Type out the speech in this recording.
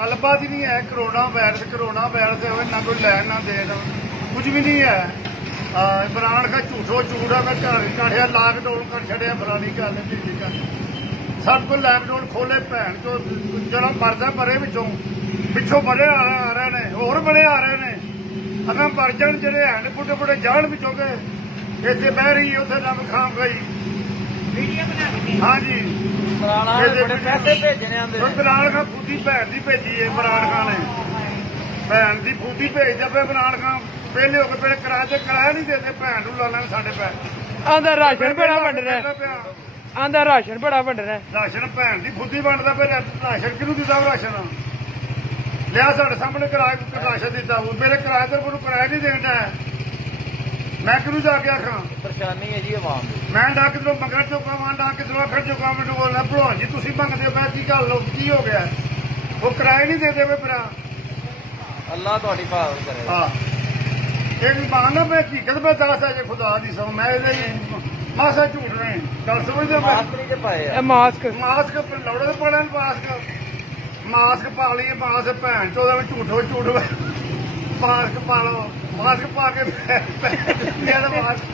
ਗੱਲਬਾਤ ਹੀ ਨਹੀਂ ਹੈ। ਕਰੋਨਾ ਵਾਇਰਸ ਹੋਵੇ ਨਾ ਕੋਈ ਲੈਣ ਨਾ ਦੇਣ, ਕੁਝ ਵੀ ਨਹੀਂ ਹੈ। ਇਮਰਾਨ ਖਾਨ ਝੂਠੋ ਝੂਠ ਆ। ਮੈਂ ਘਰ ਕਾੜਿਆ ਲਾਕਡਾਊਨ ਕਰ ਛੱਡਿਆ, ਫਲਾਣੀ ਗੱਲ ਢੀਡੀ ਗੱਲ। ਸਭ ਕੋਲ ਲਾਕਡਾਊਨ ਖੋਲੇ ਭੈਣ ਚੋ, ਜਿਹੜਾ ਮਰਦਾ ਮਰੇ ਪਿੱਛੋਂ ਬੜੇ ਆ ਰਹੇ ਨੇ, ਹੋਰ ਬੜੇ ਆ ਰਹੇ ਨੇ। ਅਗਾਂ ਮਰ ਜਾਣ ਜਿਹੜੇ ਹੈ ਨੇ ਬੁੱਢੇ ਬੁੱਢੇ ਜਾਣ ਵਿੱਚੋਂ ਕੇ ਇੱਥੇ ਬਹਿ ਰਹੀ ਉੱਥੇ ਨਮ ਖਾਮ ਗਈ ਵੀਡੀਓ ਬਣਾ ਕੇ ਹਾਂਜੀ। ਬੜੇ ਪੈਸੇ ਭੇਜਣੇ ਆਂਦੇ ਇਮਰਾਨ ਖਾਨ ਫੂਦੀ ਭੈਣ ਦੀ ਭੇਜੀ ਹੈ। ਇਮਰਾਨ ਖਾਨ ਨੇ ਭੈਣ ਦੀ ਫੂਦੀ ਭੇਜਦਾ ਪਿਆ। ਇਮਰਾਨ ਖਾਨ ਪਹਿਲੇ ਹੋ ਕੇ ਪਹਿਲੇ ਕਿਰਾਇਆ ਨਹੀਂ ਦਿੰਦੇ ਭੈਣ ਨੂੰ ਲਾ ਲੈਣ ਸਾਡੇ ਪੈਸੇ। ਆਂਦਾ ਰਾਸ਼ਨ ਬੜਾ ਵੰਡ ਰਿਹਾ, ਆਂਦਾ ਰਾਸ਼ਨ ਬੜਾ ਵੰਡ ਰਿਹਾ। ਰਾਸ਼ਨ ਭੈਣ ਦੀ ਫੁੱਦੀ ਵੰਡਦਾ ਪਿਆ। ਰਾਸ਼ਨ ਕਿਹਨੂੰ ਦਿੱਤਾ ਰਾਸ਼ਨ? ਲਿਆ ਸਾਡੇ ਸਾਹਮਣੇ ਰਾਸ਼ਨ ਦਿੱਤਾ। ਮੇਰੇ ਕਿਰਾਏ ਤੇ ਮੈਨੂੰ ਕਿਰਾਇਆ ਨਹੀਂ ਦੇਣਾ। ਮੈਂ ਕਿਹਨੂੰ ਜਾ ਕੇ ਆਖਾਂ? ਪਰੇਸ਼ਾਨੀ ਹੈ ਜੀ ਆਵਾਮ ਦੀ। ਮੈਂ ਨਾ ਕਿਧਰੋਂ ਮੰਗਣ ਚੁੱਕਾ ਵਾਂ, ਨਾ ਕਿਧਰੋਂ ਆਖਣ ਚੁੱਕਾ। ਮੈਨੂੰ ਬੋਲਣਾ ਭਲਵਾਨ ਜੀ ਤੁਸੀਂ ਮੰਗਦੇ ਹੋ, ਮੈਂ ਕੀ ਗੱਲ ਹੋ ਕੀ ਹੋ ਗਿਆ? ਉਹ ਕਿਰਾਏ ਨਹੀਂ ਦੇ ਦੇਵੇ ਭਰਾ। ਅੱਲਾ ਤੁਹਾਡੀ ਭਾਲ ਕਰੇ। ਹਾਂ ਇਹ ਵੀ ਮਾਨਾ ਮੈਂ ਹਕੀਕਤ ਮੈਂ ਦੱਸ ਹੈ ਜੇ ਖੁਦਾ ਦੀ ਸੌ ਮੈਂ ਇਹਦੇ ਮਾਸਾ ਝੂਠ ਨਹੀਂ ਗੱਲ ਸਮਝਦੇ ਹੋ? ਮਾਸਟਰੀ ਦੇ ਪਾਏ ਆ। ਇਹ ਮਾਸਕ ਮਾਸਕ ਲੌੜੇ ਦੇ ਪਾਉਣਾ ਮਾਸਕ ਪਾ ਲਈਏ। ਮਾਸਕ ਭੈਣ ਚੋਦਾ ਵਿੱਚ ਝੂਠ ਮਾਸਕ ਪਾ ਲਓ। ਮਾਸਕ ਪਾ ਕੇ ਮਾਸਕ